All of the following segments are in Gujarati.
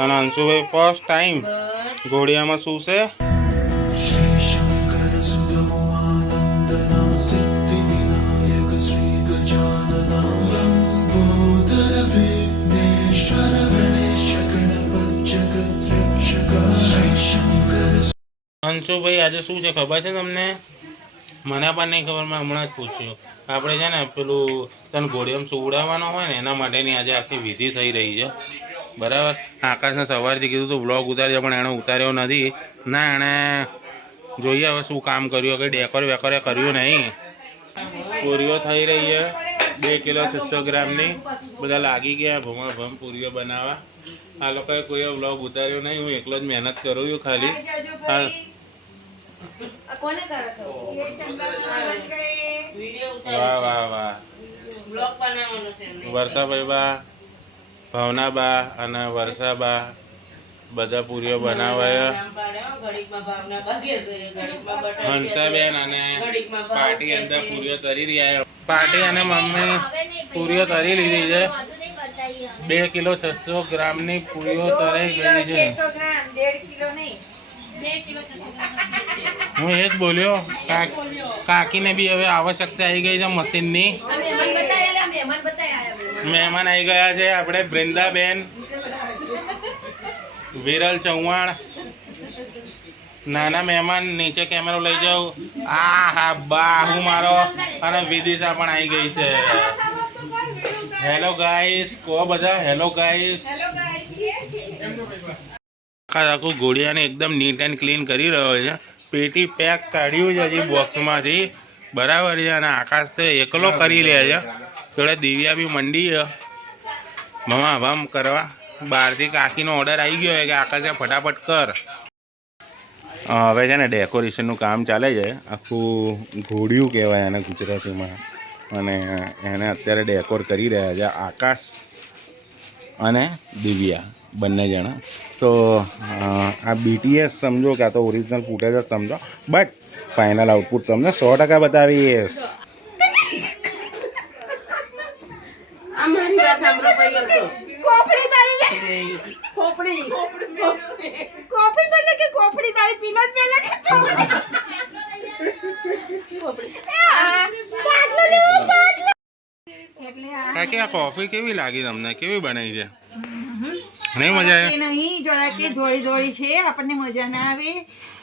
અને અંશુભાઈ ફર્સ્ટ ટાઈમ ઘોડિયામાં શું છે? અંશુભાઈ આજે શું છે ખબર છે તમને? મને પણ નહીં ખબર, મેં હમણાં જ પૂછ્યું. આપણે છે ને પેલું તને ઘોડિયામાં સુવડાવવાનો હોય ને એના માટેની આજે આખી વિધિ થઈ રહી છે, બરાબર. આકાશને સવારથી કીધું તો વ્લોગ ઉતારજો પણ એણે ઉતાર્યો નથી. ના, એણે જોઈએ હવે શું કામ કર્યું, કંઈ ડેકોર વેકોરે કર્યું નહીં. પૂરીઓ થઈ રહી છે 2 કિલો 600 ગ્રામની. બધા લાગી ગયા ભમ પૂરીઓ બનાવવા. આ લોકોએ કોઈ વ્લોગ ઉતાર્યો નહીં, હું એકલો જ મહેનત કરું છું ખાલી. હા, વાહ વાહ વાહ. વર્ષાભાઈ બા, ભાવના બા અને વર્ષાબા બધા પૂરીઓ બનાવાયા. હંસાબેન અને પાર્ટી અંદર પૂરીઓ તરી રહ્યા. પાર્ટી અને મમ્મી પૂરીઓ તરી લીધી છે. 2 કિલો 600 ગ્રામની પૂરીઓ તરાઈ ગઈ છે. હું એ જ બોલ્યો. કાકીને બી હવે આવશ્યકતા આવી ગઈ છે મશીનની. મહેમાન આવી ગયા છે આપણે વૃંદાબેન, વિરલ ચૌહાણ. નાના મહેમાન નીચે કેમેરો લઈ જાઉં. હા બા હું મારો અને વિદિશા પણ આવી ગઈ છે. હેલો ગાઈસ, કો બધા હેલો ગાઈસ. આખું ઘોડિયાને એકદમ નીટ એન્ડ ક્લીન કરી રહ્યો છે. પેટી પેક કાઢ્યું છે હજી બોક્સમાંથી, બરાબર છે. અને આકાશ તો એકલો કરી લે છે. જોડે દિવ્યા બી મંડી છે ભમ કરવા. બહારથી કાકીનો ઓર્ડર આવી ગયો છે કે આકાશે ફટાફટ કર. હવે છે ને ડેકોરેશનનું કામ ચાલે છે. આખું ઘોડિયું કહેવાય એને ગુજરાતીમાં. અને એને અત્યારે ડેકોર કરી રહ્યા છે આકાશ અને દિવ્યા બંને જણા. તો આ BTS સમજો કે આ તો ઓરિજિનલ ફૂટેજ જ સમજો, બટ ફાઇનલ આઉટપુટ તમને 100% બતાવીશ. કાકી આ કોફી કેવી લાગી તમને? કેવી બનાવી છે? નહીં મજા આવે? નહીં, જરા કે ધોળી છે, આપણને મજા ના આવે.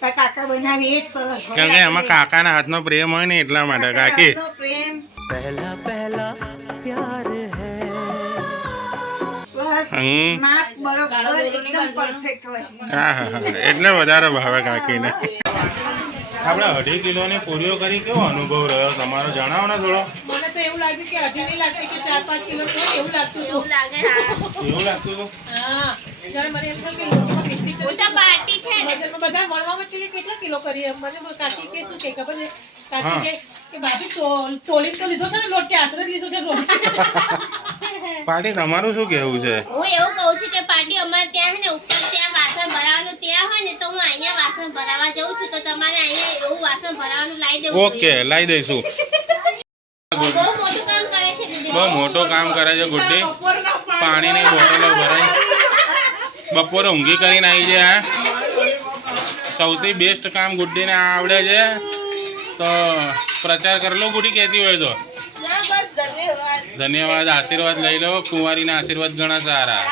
કાકા બનાવે એ જ સરસ. કેમ કે એમાં કાકાના હાથનો પ્રેમ હોય ને એટલા માટે. કાકી પ્રેમ पहला पहला प्यार है. માપ બરોબર એકદમ પરફેક્ટ હોય. હા એટલે વધારે ભાવે કાકીને. આપણે 2.5 કિલોની પૂરીઓ કરી, કેવો અનુભવ રહ્યો તમારો જણાવો ને થોડો. મને તો એવું લાગ્યું કે 2.5 નહીં લાગતી કે 4-5 કિલો તો એવું લાગતું હતું. એવું લાગતું હતું? હા, જ્યારે મને એમ થયું કે લોટમાં મિસ્ટેક કરી. મોટા પાર્ટી છે ને, બધા મળવામાં કેટલા કિલો કરીએ? મને કાકી કે શું કે ખબર છે? કાકી કે ભાભી તોલી તો લીધો છે ને લોટ, કે આશરે લીધો છે લોટ. પાર્ટી તમારું શું કહેવું છે? હું એવું કહું છું કે પાર્ટી અમારે ત્યાં છે ને ઉપર ત્યાં વાસણ ભરાવાનું ત્યાં હોય ને, તો હું અહીંયા વાસણ ભરાવા જઉં છું, તો તમારે અહીંયા એવું વાસણ ભરાવાનું લાવી દેવું. ઓકે, લાવી દઈશું. બહુ મોટું કામ કરે છે ગુડ્ડી. બહુ મોટું કામ કરે છે ગુડ્ડી. પાણીની બોટલો ભરાય. બપોરે ઊંઘી કરીને આવી છે. આ સૌથી બેસ્ટ કામ ગુડ્ડીને આવડે છે. તો પ્રચાર કરી લો ગુડી, કહેતી હોય તો. ધન્યવાદ. આશીર્વાદ લઈ લો. કુંવારીના આશીર્વાદ ઘણા સારા.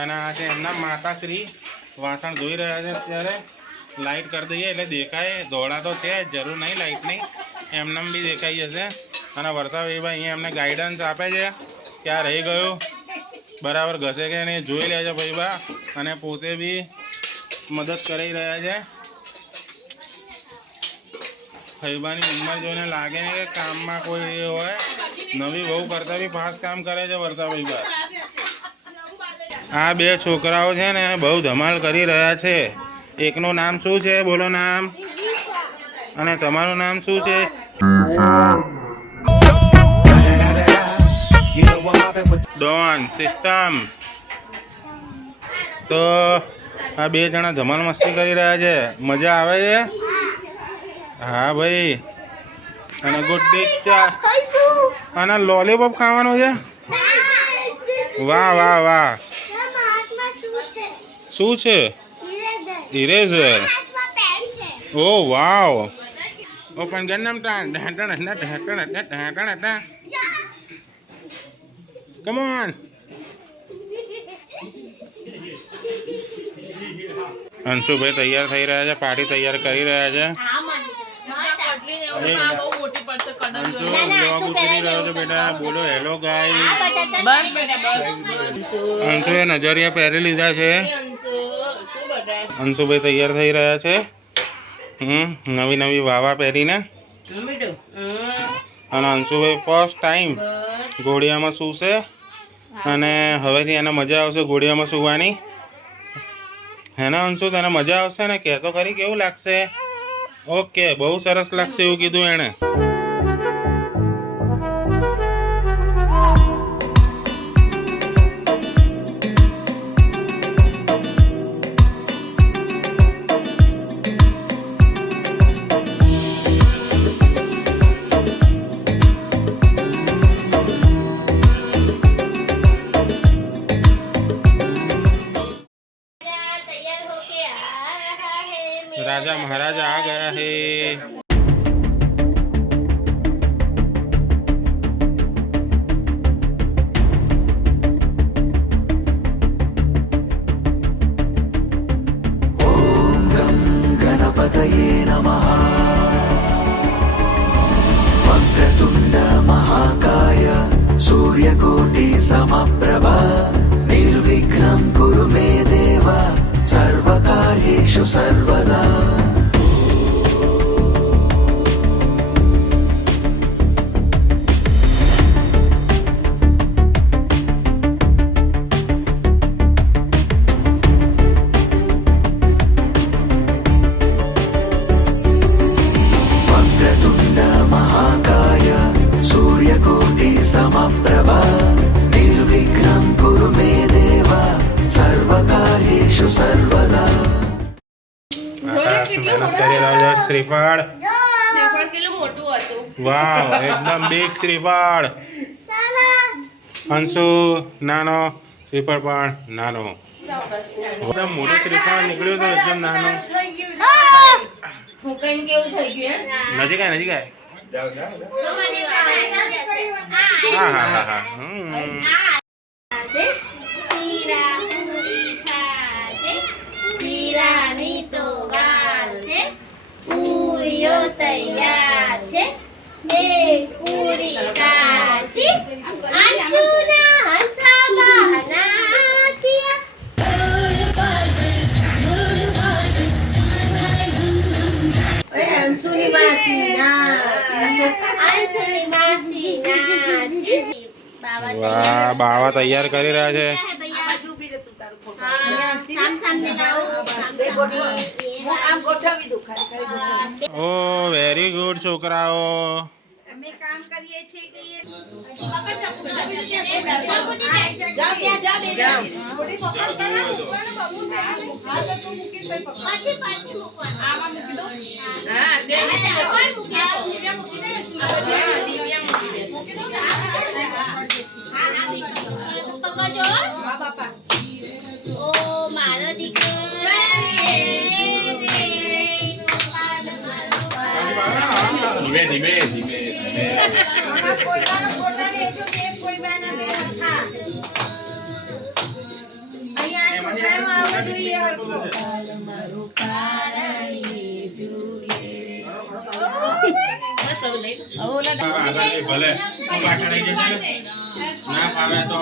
અને આ છે એમના માતાશ્રી, વાસણ ધોઈ રહ્યા છે અત્યારે. લાઇટ કરી દઈએ એટલે દેખાય. ધોળા તો છે, જરૂર નહીં લાઇટની, એમનામ બી દેખાઈ જશે. અને વર્ષાભાઈ અહીંયા એમને ગાઈડન્સ આપે છે કે આ રહી ગયું બરાબર ઘસે કે નહીં, જોઈ લે છે ભાઈબા. અને પોતે બી મદદ કરી રહ્યા છે. ફૈબાની ઉંમર જોઈને લાગે ને કે કામમાં કોઈ એ હોય. નવી વહુ કરતાં બી ફાસ્ટ કામ કરે છે વર્ષાભાઈ બા. આ 2 છોકરાઓ છે ને બહુ ધમાલ કરી રહ્યા છે. એકનું નામ શું છે? બોલો નામ. અને તમારું નામ શું છે? Don system. તો આ 2 જણા ધમાલ મસ્તી કરી રહ્યા છે. મજા આવે છે? હા ભાઈ. અને ગુડ્ડી ચા અને લોલીપોપ ખાવાનું છે. વાહ વાહ વાહ. શું છે? ઇરેઝર. Oh wow. ઓપન ગન્નમ ટાન. Come on. અંશુભાઈ તૈયાર થઈ રહ્યા છે, પાર્ટી તૈયાર કરી રહ્યા છે. અંશુ બ્લોગ ઉતરી રહ્યો છે બેટા. બોલો હેલો ગાઈસ. અંશુએ નજરિયા પહેરી લીધા છે. અંશુભાઈ તૈયાર થઈ રહ્યા છે. નવી નવી વાવા પહેરીને. અને અંશુભાઈ ફર્સ્ટ ટાઈમ ઘોડિયામાં સૂશે અને હવેથી એને મજા આવશે ઘોડિયામાં સૂવાની. હે ને અંશુ, તને મજા આવશે ને? કહેતો ખરી કેવું લાગશે? ઓકે, બહુ સરસ લાગશે એવું કીધું એણે. राजा महाराजा आ गया है. ॐ गं गणपतये नमः. वक्रतुण्ड महाकाय सूर्यकोटि समप्रभा निर्विघ्नं कुरु मे देव सर्वकार्येषु सर्वदा. वक्रतुण्ड महाकाय सूर्यकोटि समप्रभा निर्विघ्नं कुरु मे देव सर्वकार्येषु सर्वदा. આકાશ મહેનત કરી રહ્યો છે. શ્રીફળ. શ્રીફળ કેટલું મોટું હતું. વાવ, એકદમ બિગ શ્રીફળ. અંશુ નાનો, શ્રીફળ પણ નાનો. એકદમ મોટું શ્રીફળ નીકળ્યું તો એકદમ નાનો. નજીક આય, નજીક આય. હા હા હા હા. શીરાની તો વાર છે, પૂરીઓ તૈયાર છે, એક પૂરી કાચી, અંશુના હસાવા નાચ્યા. અંશુની માસી નાચી. વાહ, બાવા તૈયાર કરી રહ્યા છે. ઓ વેરી ગુડ છોકરાઓ. અમે કામ કરીએ છીએ કે મારો દીકરો ધીમે ધીમે. કોઈવાનો ફોટા લેજો કે કોઈવાના બે હા. અહીંયા છોકરાનો આવવો જોઈએ હરખો. ભલે પાછળ આવી જશે ને. ના ફાવે તો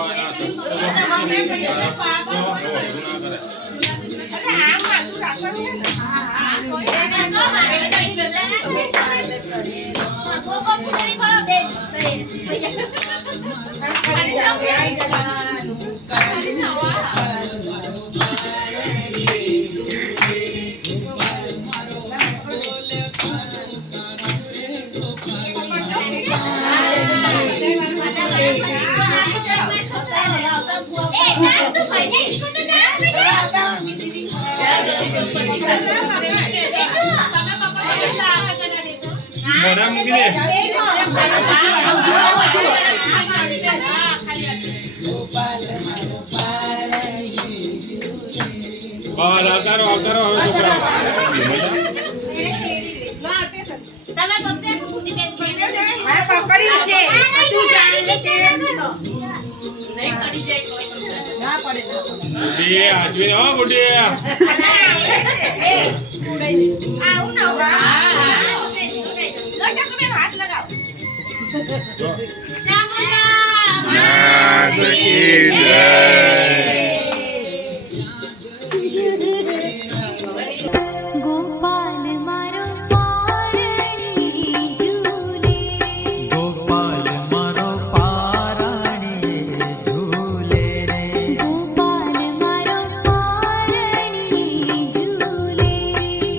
મોઢા મૂકી દે. તમે પકડે ફૂટી બેન પકડ્યો છે હા પકડ્યું છે તું જાણ લે તે નહીં પડી જાય કોઈ ના પડે ના પડે બુડી આજવી હો બુડી આવું ના હોય. હાથ લગાવ નાથ કી જય. ગોપાલ મારો પારણી ઝૂલે ગોપાલ મારો પારણી ઝૂલે રે ગોપાલ મારો પારણી ઝૂલે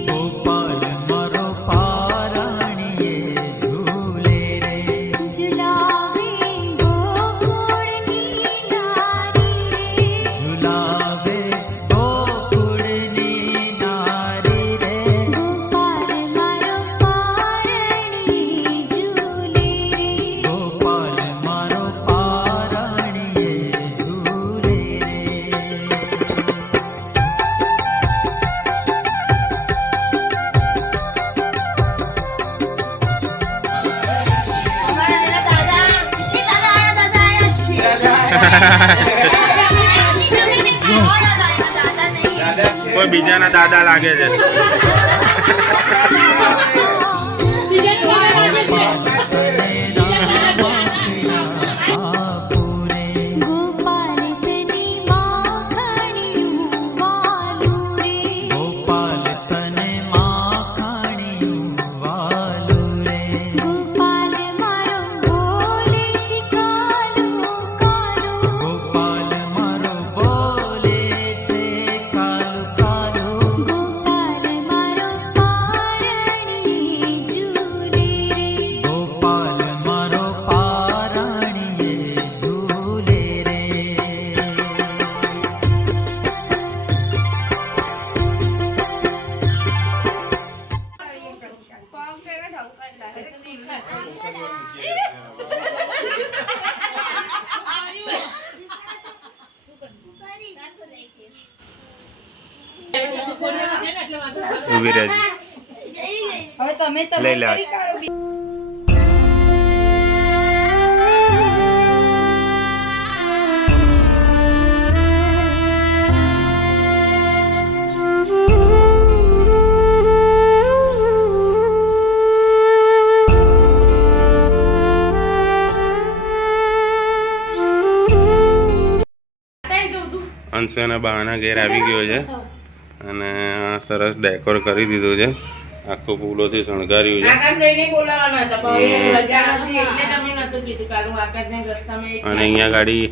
ગોપાલ મારો પારણી ઝૂલે રે ઝુલાવે ગોકુળની નારી રે ઝુલાવે ગોકુળની નારી રે ગોપાલ મારો પારણી ઝૂલે ગોપાલ મારો પારણી ઝૂલે રે અમારા દાદા એ દાદા કોઈ બીજાના દાદા લાગે છે. ગોપાલ તને માખણિયું વાલું રે ગોપાલ તને માખણિયું વાલું રે ગોપાલ મારો બોલે છે કાલું કાલું ગોપાલ મારો બોલે છે કાલું કાલું ગોપાલ મારો પારણી ઝૂલે રે ગોપાલ મારો પારણીએ ઝૂલે રે ઊભી રહેજે. હવે તમે લઈ લે. કરી કાઢો અંશુના બાના ઘેર આવી ગયો છે અને આ સરસ ડેકોર કરી દીધું છે. આખું ફૂલોથી શણગાર્યું છે. આકાશભાઈને બોલાવવાનો હતો પણ હવે રજા નથી એટલે તમે નતું કીધું કાલું આકાશને રસ્તામાં એક અને અહીંયા ગાડી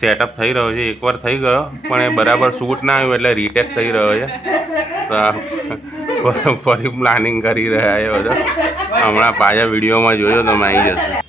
સેટઅપ થઈ રહ્યો છે. એકવાર થઈ ગયો પણ એ બરાબર શૂટ ના આવ્યું એટલે રીટેક થઈ રહ્યો છે. તો આ ફરી પ્લાનિંગ કરી રહ્યા છે બધા. હમણાં પાછા વિડીયોમાં જોયો તમે આવી જશે.